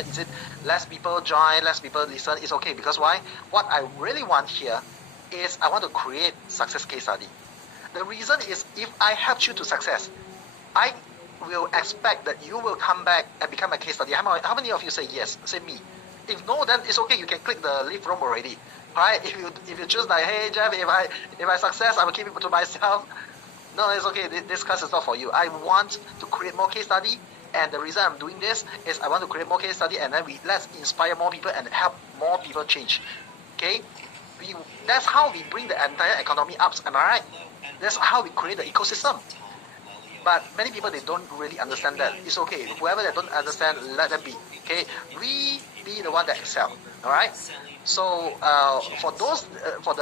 is it less people join, less people listen? It's okay, because why? What I really want here is I want to create success case study. The reason is, if I help you to success, I will expect that you will come back and become a case study. How many of you say yes? Say me. If no, then it's okay. You can click the leave room already. Right? If you choose like, hey Jeff, if I success, I will keep it to myself. No, it's okay. This class is not for you. I want to create more case study, and the reason I'm doing this is I want to create more case study, and then let's inspire more people and help more people change. Okay? That's how we bring the entire economy up. Am I right? That's how we create the ecosystem. But many people, they don't really understand that. It's okay. Whoever that don't understand, let them be. Okay? We be the one that excel. All right? So for those,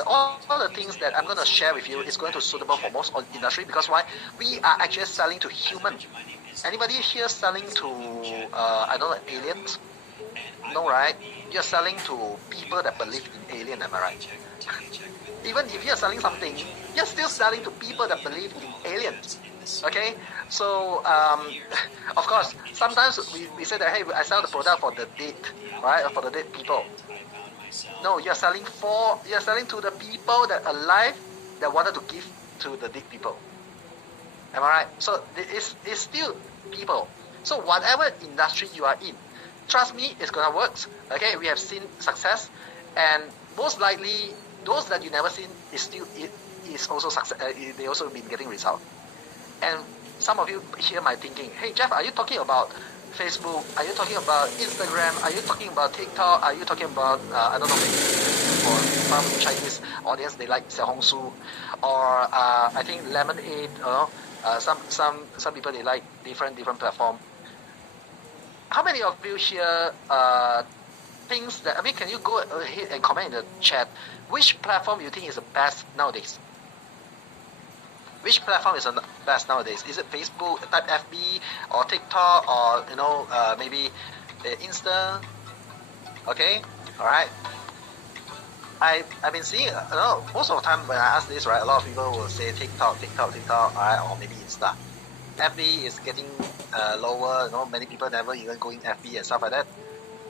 all the things that I'm going to share with you is going to suitable for most industry, because why? We are actually selling to human. Anybody here selling to I don't know, aliens? No, right? You're selling to people that believe in alien. Am I right? Even if you're selling something, you're still selling to people that believe in aliens. Okay, so of course, sometimes we say that, hey, I sell the product for the dead, right? Or for the dead people. No, you're selling to the people that are alive, that wanted to give to the dead people. Am I right? So it's still people. So whatever industry you are in, trust me, it's gonna work. Okay, we have seen success, and most likely those that you never seen is also success. They also been getting results. And some of you here might thinking, hey Jeff, are you talking about Facebook? Are you talking about Instagram? Are you talking about TikTok? Are you talking about I don't know, maybe for some Chinese audience they like Xiaohongshu, or I think Lemonade. Some people they like different platform. How many of you here thinks that? I mean, can you go ahead and comment in the chat which platform you think is the best nowadays? Which platform is the best nowadays? Is it Facebook, type FB, or TikTok, or maybe Insta? Okay, all right. I've been seeing, most of the time when I ask this, right, a lot of people will say TikTok, all right, or maybe Insta. FB is getting lower. Many people never even going FB and stuff like that.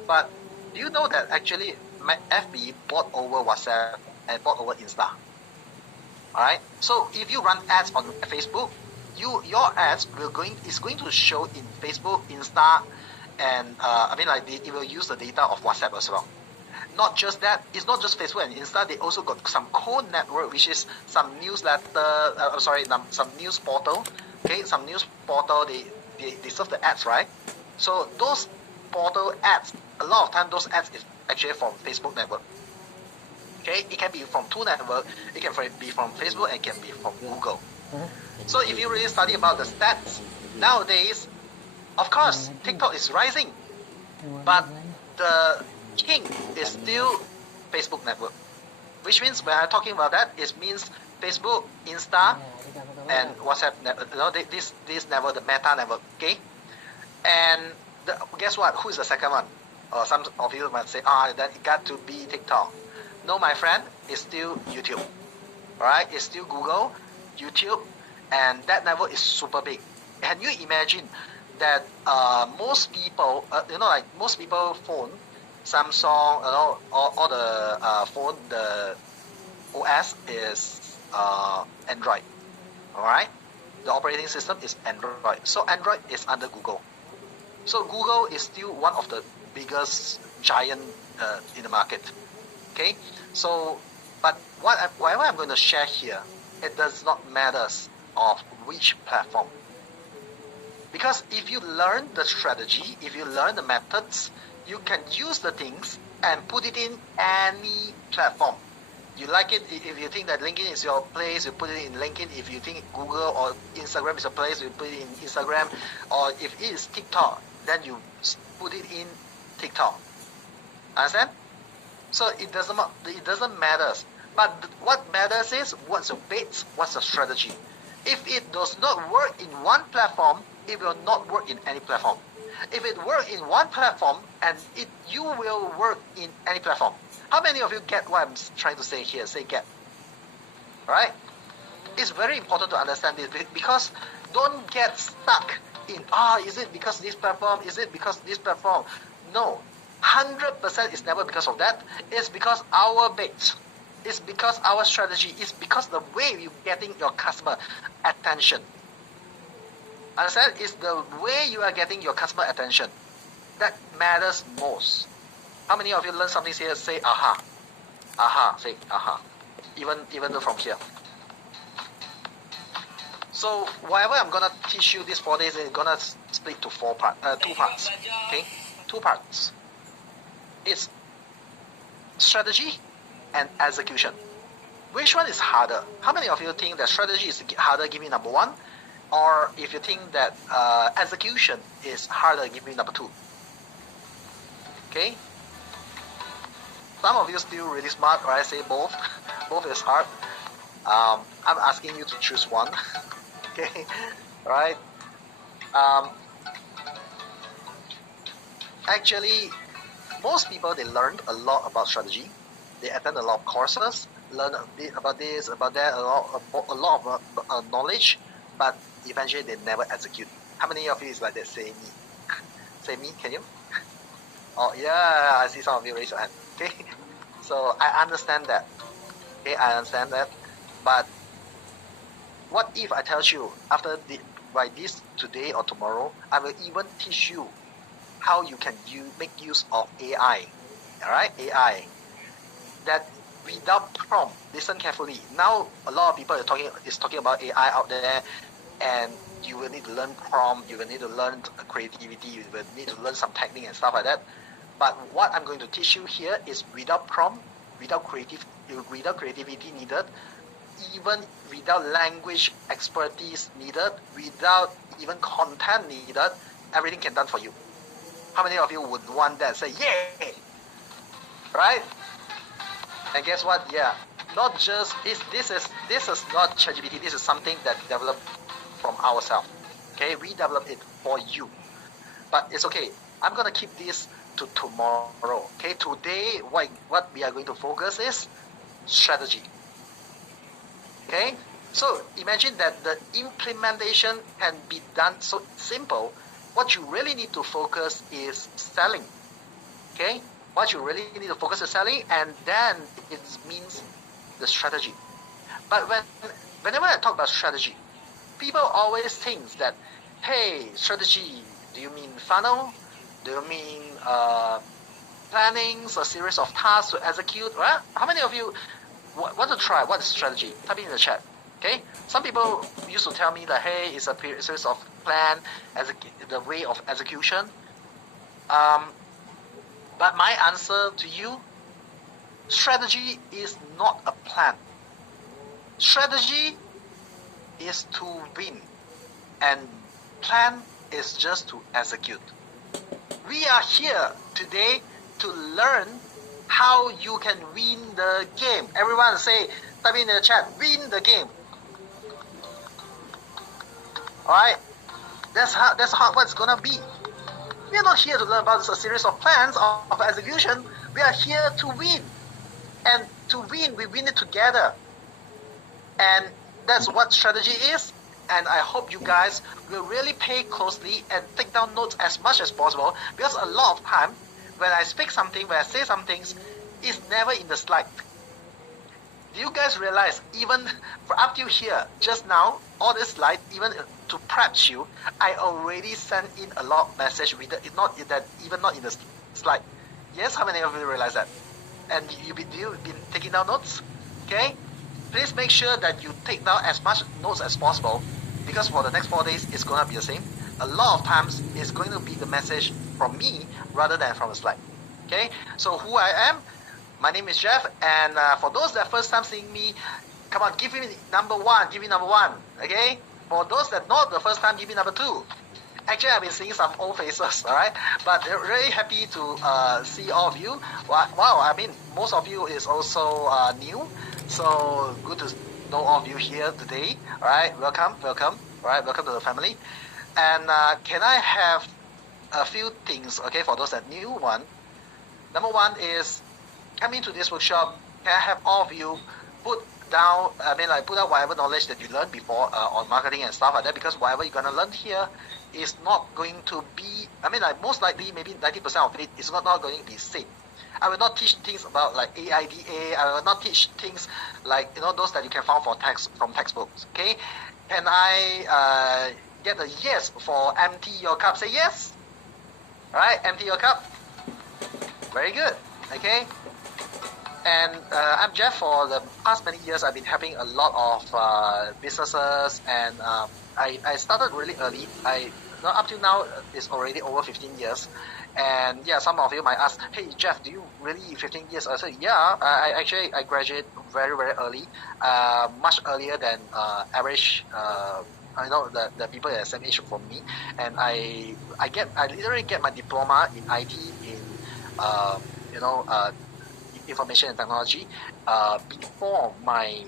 But do you know that actually FB bought over WhatsApp and bought over Insta? Alright, so if you run ads on Facebook, your ads is going to show in Facebook, Insta, and it will use the data of WhatsApp as well. Not just that, it's not just Facebook and Insta. They also got some co-network, which is some newsletter. Some news portal. Okay, some news portal. They serve the ads, right? So those portal ads, a lot of time those ads is actually from Facebook network. Okay, it can be from two networks. It can be from Facebook and it can be from Google. So if you really study about the stats, nowadays, of course, TikTok is rising, but the king is still Facebook network. Which means when I'm talking about that, it means Facebook, Insta, and WhatsApp network. This network, the Meta network. Okay, and guess what? Who is the second one? Or some of you might say, then it got to be TikTok. No, my friend, it's still YouTube. Alright, it's still Google, YouTube, and that network is super big. Can you imagine that most people, most people phone, Samsung, all the phone, the OS is Android. Alright, the operating system is Android. So Android is under Google. So Google is still one of the biggest giant in the market. Okay, so but whatever I'm going to share here, it does not matter of which platform. Because if you learn the strategy, if you learn the methods, you can use the things and put it in any platform. You like it, if you think that LinkedIn is your place, you put it in LinkedIn. If you think Google or Instagram is a place, you put it in Instagram. Or if it is TikTok, then you put it in TikTok. Understand? So it doesn't matter. But what matters is what's your bait, what's the strategy. If it does not work in one platform, it will not work in any platform. If it works in one platform, and you will work in any platform. How many of you get what I'm trying to say here? Say get. Right? It's very important to understand this, because don't get stuck in, is it because this platform? Is it because this platform? No, 100% is never because of that. It's because our bait. It's because our strategy. It's because the way you're getting your customer attention. Understand? It's the way you are getting your customer attention that matters most. How many of you learn something here? Say aha, aha. Say aha. Even though from here. So whatever I'm gonna teach you these 4 days is gonna split to two parts. Okay, 2 parts. It's strategy and execution. Which one is harder? How many of you think that strategy is harder? Give me number 1. Or if you think that execution is harder, give me number 2. Okay. Some of you still really smart, right? Say both. Both is hard. I'm asking you to choose one. Okay, right? Actually, most people, they learn a lot about strategy. They attend a lot of courses, learn a bit about this, about that, a lot of knowledge, but eventually they never execute. How many of you is like that? Say me. Say me, can you? Oh yeah, I see some of you raise your hand. Okay, so I understand that. Okay, I understand that. But what if I tell you after by this today or tomorrow, I will even teach you how you can make use of AI. Alright, AI. That without prompt, listen carefully. Now a lot of people is talking about AI out there, and you will need to learn prompt, you will need to learn creativity, you will need to learn some technique and stuff like that. But what I'm going to teach you here is without prompt, without creativity needed, even without language expertise needed, without even content needed, everything can done for you. How many of you would want that? Say yeah, right? And guess what? Yeah, not just this is not ChatGPT. This is something that we developed from ourselves. Okay, we developed it for you. But it's okay. I'm gonna keep this to tomorrow. Okay, today what we are going to focus is strategy. Okay, so imagine that the implementation can be done so simple. What you really need to focus is selling. Okay, what you really need to focus is selling, and then it means the strategy. But whenever I talk about strategy, people always think that, hey, strategy, do you mean funnel? Do you mean planning a series of tasks to execute? Right? How many of you want to try? What is strategy? Type it in the chat. Okay. Some people used to tell me that, hey, it's a series of plan, the way of execution. But my answer to you, strategy is not a plan. Strategy is to win, and plan is just to execute. We are here today to learn how you can win the game. Everyone say, type in the chat, win the game. Alright? That's how what's gonna be. We are not here to learn about a series of plans of execution. We are here to win. And to win, we win it together. And that's what strategy is. And I hope you guys will really pay closely and take down notes as much as possible, because a lot of time when I speak something, when I say some things, it's never in the slide. Do you guys realize, even for up to here, just now, all this slide, even to prep you, I already sent in a lot of message with it, not in that, even not in the slide. Yes, how many of you realize that? And you've been taking down notes? Okay? Please make sure that you take down as much notes as possible, because for the next 4 days, it's going to be the same. A lot of times, it's going to be the message from me rather than from the slide. Okay? So who I am, my name is Jeff, and for those that first time seeing me, come on, give me number 1, give me number 1, okay? For those that not the first time, give me number 2. Actually, I've been seeing some old faces, alright? But really happy to see all of you. Wow, I mean, most of you is also new, so good to know all of you here today. Alright, welcome, alright, welcome to the family. And can I have a few things, okay, for those that new one? Number 1 is, coming to this workshop, can I have all of you put out whatever knowledge that you learned before on marketing and stuff like that, because whatever you're going to learn here is not going to be, I mean, like most likely maybe 90% of it is not going to be same. I will not teach things about like AIDA. I will not teach things like, you know, those that you can find from textbooks. Okay, and I get a yes for empty your cup. Say yes. All right, empty your cup. Very good. Okay. And I'm Jeff. For the past many years, I've been helping a lot of businesses, and I started really early. Up till now, it's already over 15 years. And yeah, some of you might ask, hey Jeff, do you really 15 years? I said, yeah, I graduated very, very early, much earlier than average. I know the people at the same age from me, and I literally get my diploma in IT in information and technology before my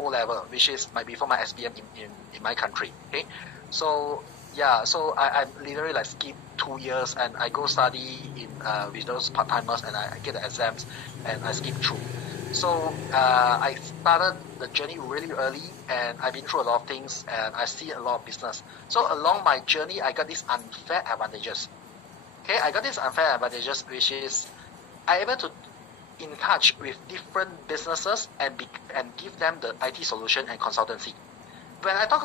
O level, which is before my SPM in my country. Okay, so yeah, so I literally like skip 2 years and I go study in with those part timers, and I get the exams and I skip through. So I started the journey really early, and I've been through a lot of things, and I see a lot of business. So along my journey, I got these unfair advantages. Okay, I got these unfair advantages, which is I'm able to in touch with different businesses and give them the IT solution and consultancy. When I talk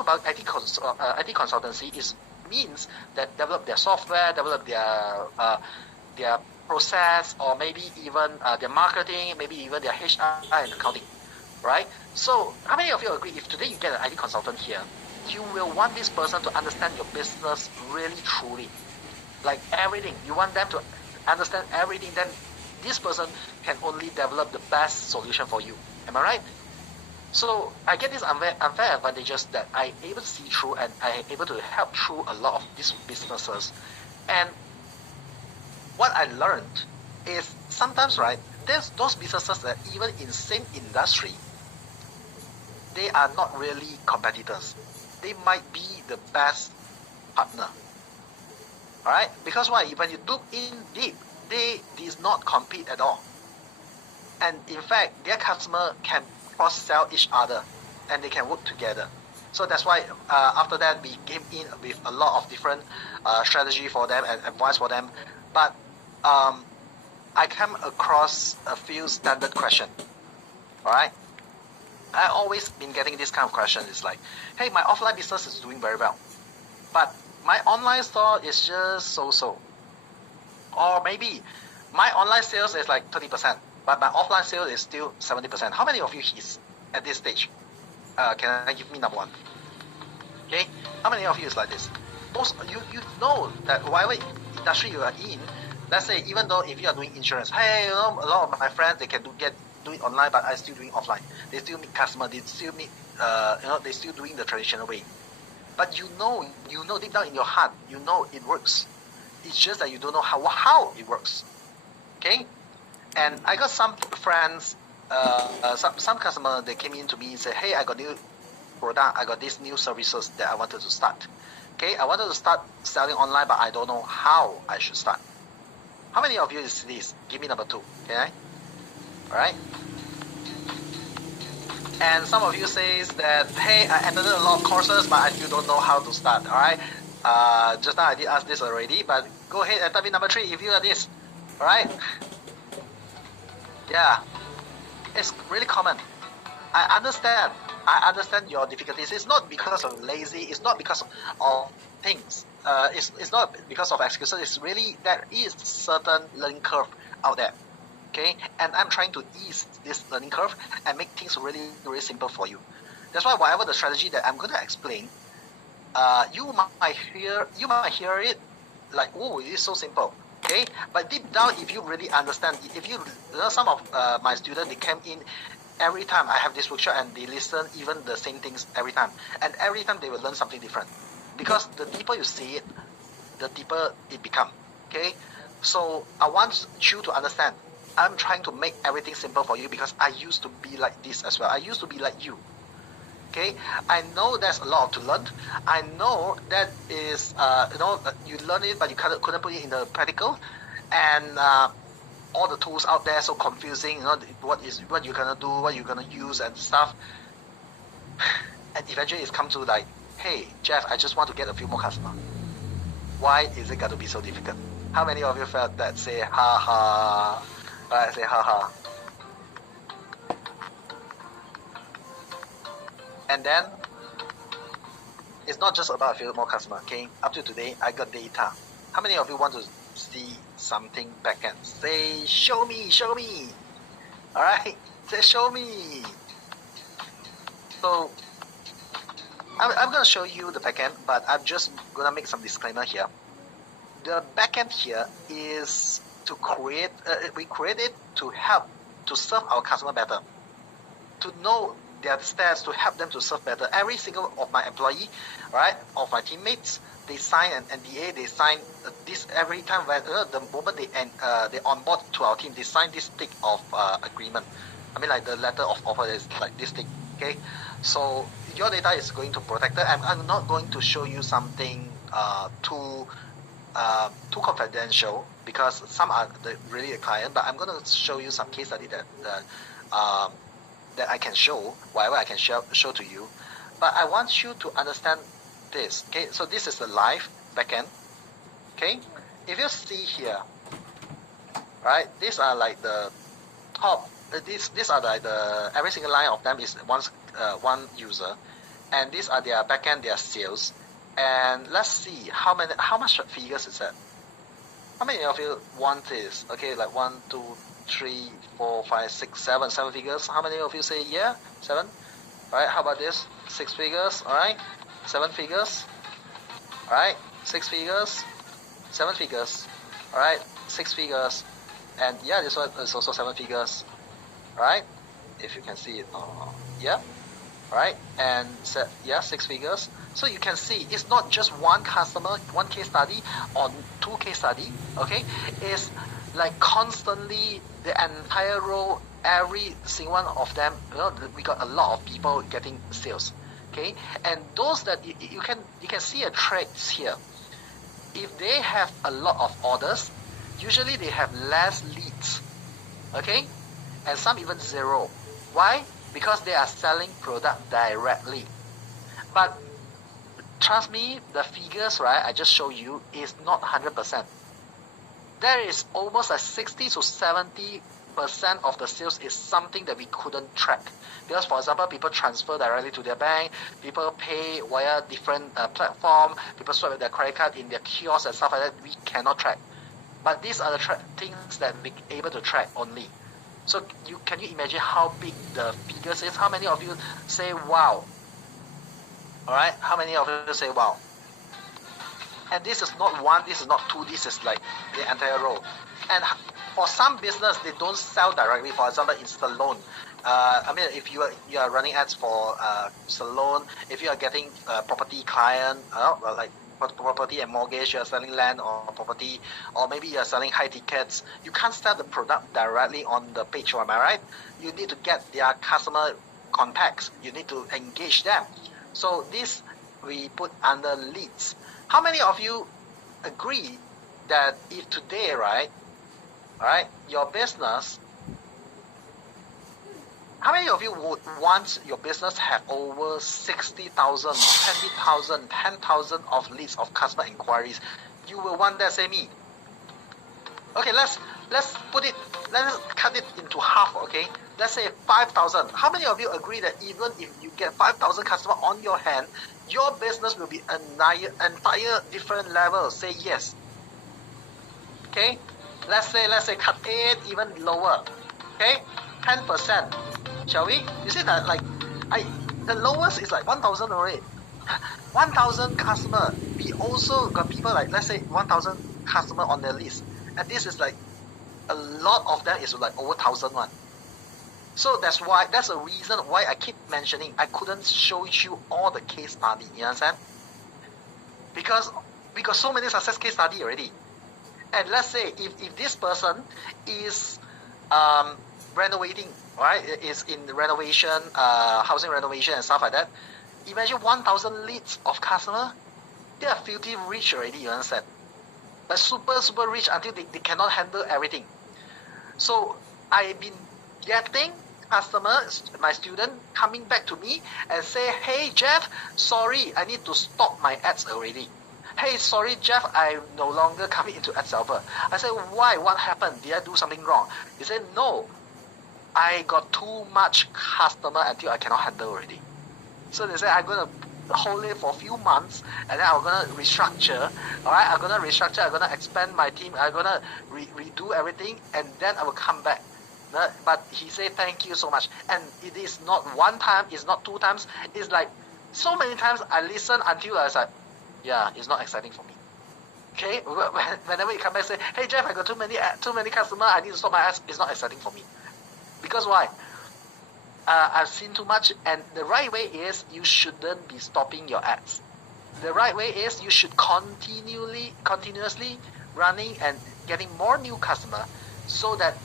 about IT consultancy, it means that develop their software, develop their process, or maybe even their marketing, maybe even their HR and accounting, right? So how many of you agree if today you get an IT consultant here, you will want this person to understand your business really truly, like everything. You want them to understand everything. Then this person can only develop the best solution for you. Am I right? So I get these unfair advantages that I'm able to see through, and I'm able to help through a lot of these businesses. And what I learned is sometimes, right, there's those businesses that even in same industry, they are not really competitors. They might be the best partner. All right? Because why? When you look in deep, they did not compete at all. And in fact, their customer can cross-sell each other, and they can work together. So that's why after that, we came in with a lot of different strategy for them and advice for them. But I came across a few standard questions. All right? I always been getting this kind of question. It's like, hey, my offline business is doing very well, but my online store is just so-so. Or maybe my online sales is like 30%, but my offline sales is still 70%. How many of you is at this stage? Can I give me number one? Okay, how many of you is like this? Most you know that whatever industry you are in, let's say even though if you are doing insurance, hey, you know, a lot of my friends, they can do it online, but I still doing offline. They still meet customer, they still meet they still doing the traditional way. But you know deep down in your heart, you know it works. It's just that you don't know how it works. Okay? And I got some friends, some customers, they came in to me and said, hey, I got new product, I got these new services that I wanted to start. Okay, I wanted to start selling online, but I don't know how I should start. How many of you is this? Give me number 2. Okay? Alright? And some of you says that, hey, I attended a lot of courses, but I still don't know how to start. Alright? Just now I did ask this already, but go ahead and type in number 3 if you are this. Alright? Yeah. It's really common. I understand your difficulties. It's not because of lazy, it's not because of things. It's not because of excuses. It's really there is certain learning curve out there. Okay? And I'm trying to ease this learning curve and make things really, really simple for you. That's why whatever the strategy that I'm going to explain, you might hear it like, oh, it is so simple. Okay, but deep down, if you really understand, if you know, some of my students, they came in every time I have this workshop, and they listen even the same things every time, and every time they will learn something different, because the deeper you see it, the deeper it become. Okay, so I want you to understand, I'm trying to make everything simple for you, because I used to be like this as well. I used to be like you. Okay, I know there's a lot to learn. I know that is, you learn it, but you couldn't put it in the practical, and all the tools out there so confusing. You know what you're gonna do, what you're gonna use and stuff, and eventually it's come to like hey, Jeff, I just want to get a few more customers. Why is it got to be so difficult? How many of you felt that? Say ha ha. Right, say ha ha. And then it's not just about a few more customers, okay? Up to today, I got data. How many of you want to see something backend? Say, show me, show me. All right, say, show me. So I'm going to show you the backend, but I'm just going to make some disclaimer here. The backend here is to create, we create it to help to serve our customer better, to know their stats, to help them to serve better. Every single of my employee, right, of my teammates, they sign an NDA, they sign this every time when the moment they onboard to our team, they sign this stick of agreement. I mean, like the letter of offer is like this thing, okay? So your data is going to protect it. I'm not going to show you something too confidential, because some are really a client, but I'm going to show you some case study that I can show, whatever I can show to you. But I want you to understand this, okay? So this is the live backend, okay? If you see here, right, these are like the top, these are like the, every single line of them is one user, and these are their backend, their sales. And let's see how much figures is that? How many of you want this? Okay, like 1, 2, 3, 4, 5, 6, 7 figures. How many of you say yeah? 7? All right, how about this? 6 figures, all right? 7 figures, all right? 6 figures, 7 figures, all right? 6 figures, and yeah, this one is also 7 figures, all right? If you can see it, yeah, all right? And yeah, 6 figures. So you can see it's not just one customer, one case study, or 2 case study, okay? It's like constantly the entire row, every single one of them, we got a lot of people getting sales, okay? And those that you can see a traits here. If they have a lot of orders, usually they have less leads, okay? And some even 0. Why? Because they are selling product directly. But trust me, the figures, right, I just show you is not 100%. There is almost like 60 to 70% of the sales is something that we couldn't track. Because, for example, people transfer directly to their bank, people pay via different platform, people swipe with their credit card in their kiosk and stuff like that, we cannot track. But these are the things that we're able to track only. So can you imagine how big the figures is? How many of you say wow? Alright, how many of you say wow? And this is not 1, this is not 2, this is like the entire row. And for some business, they don't sell directly. For example, in salon, I mean, if you are running ads for salon, if you are getting property client, like property and mortgage, you are selling land or property, or maybe you are selling high tickets, you can't sell the product directly on the page, am I right? You need to get their customer contacts. You need to engage them. So this we put under leads. How many of you agree that if today, right, your business, how many of you would want your business have over 60,000, 20,000, 10,000 of leads of customer inquiries? You will want that, say me. Okay, let's cut it into half, okay? Let's say 5,000. How many of you agree that even if you get 5,000 customers on your hand, your business will be entire different level? Say yes. Okay? Let's say cut it even lower. Okay? 10%. Shall we? You see that the lowest is like 1,000 already. 1,000 customer. We also got people like, let's say 1,000 customer on their list. And this is like a lot of them is like over 1,000 one. So that's a reason why I keep mentioning I couldn't show you all the case study. You understand? Because we got so many success case study already. And let's say if this person is renovating, right? Is in renovation, housing renovation and stuff like that. Imagine 1,000 leads of customer. They are filthy rich already. You understand? But super rich until they cannot handle everything. So I've been getting customer, my student coming back to me and say, hey Jeff, sorry, I need to stop my ads already. Hey, sorry Jeff, I'm no longer coming into ad server. I said, why? What happened? Did I do something wrong? He said, no, I got too much customer until I cannot handle already. So they said, I'm going to hold it for a few months and then I'm going to restructure. All right, I'm going to restructure, I'm going to expand my team, I'm going to redo everything, and then I will come back. But he said, thank you so much. And it is not one time, it's not two times, it's like so many times I listen until I was like, yeah, it's not exciting for me. Okay, whenever you come back and say, hey Jeff, I got too many customers, I need to stop my ads, it's not exciting for me. Because why? I've seen too much, and the right way is you shouldn't be stopping your ads. The right way is you should continuously running and getting more new customer, so that,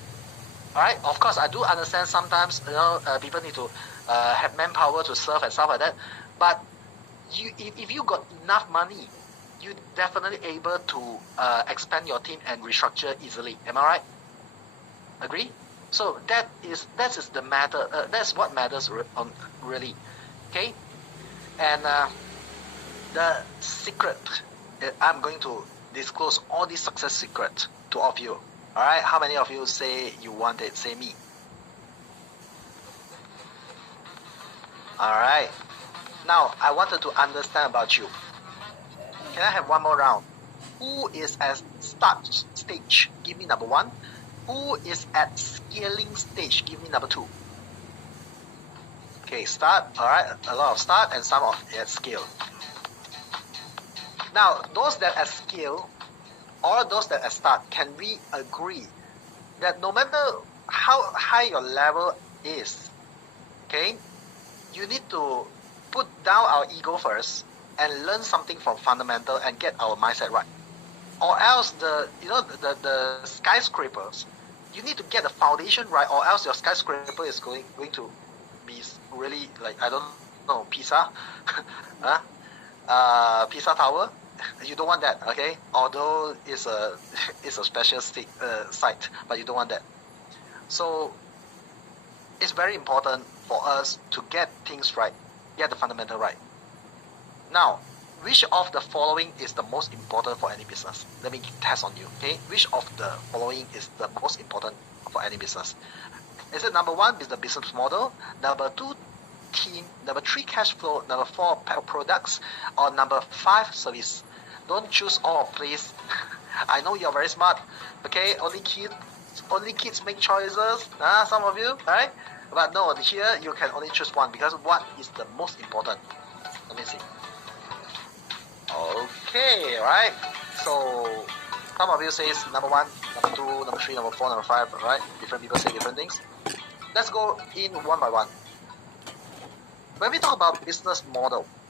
all right, of course I do understand sometimes people need to have manpower to serve and stuff like that, but if you got enough money, you definitely able to expand your team and restructure easily. Am I right? Agree? So that is the matter. That's what matters really. Okay, and the secret. I'm going to disclose all these success secrets to all of you. All right. How many of you say you want it? Say me. All right. Now I wanted to understand about you. Can I have one more round? Who is at start stage? Give me number one. Who is at scaling stage? Give me number two. Okay, start. All right, a lot of start and some of at scale. Now, those that at scale or those that at start, can we agree that no matter how high your level is, okay, you need to put down our ego first and learn something from fundamental and get our mindset right. Or else the skyscrapers, you need to get the foundation right, or else your skyscraper is going to be really like, I don't know, Pisa, Pisa Tower. You don't want that, okay? Although it's a special site, but you don't want that. So it's very important for us to get things right, get the fundamental right. Now, which of the following is the most important for any business? Let me test on you, okay? Which of the following is the most important for any business? Is it number one is the business model, number two, team, number three, cash flow, number four, products, or number five, service? Don't choose all, please. I know you're very smart, okay? Only kids make choices, some of you, right? But no, here you can only choose one, because one is the most important. Let me see. Okay, right? So some of you says number one, number two, number three, number four, number five, right? Different people say different things. Let's go in one by one. When we talk about business model,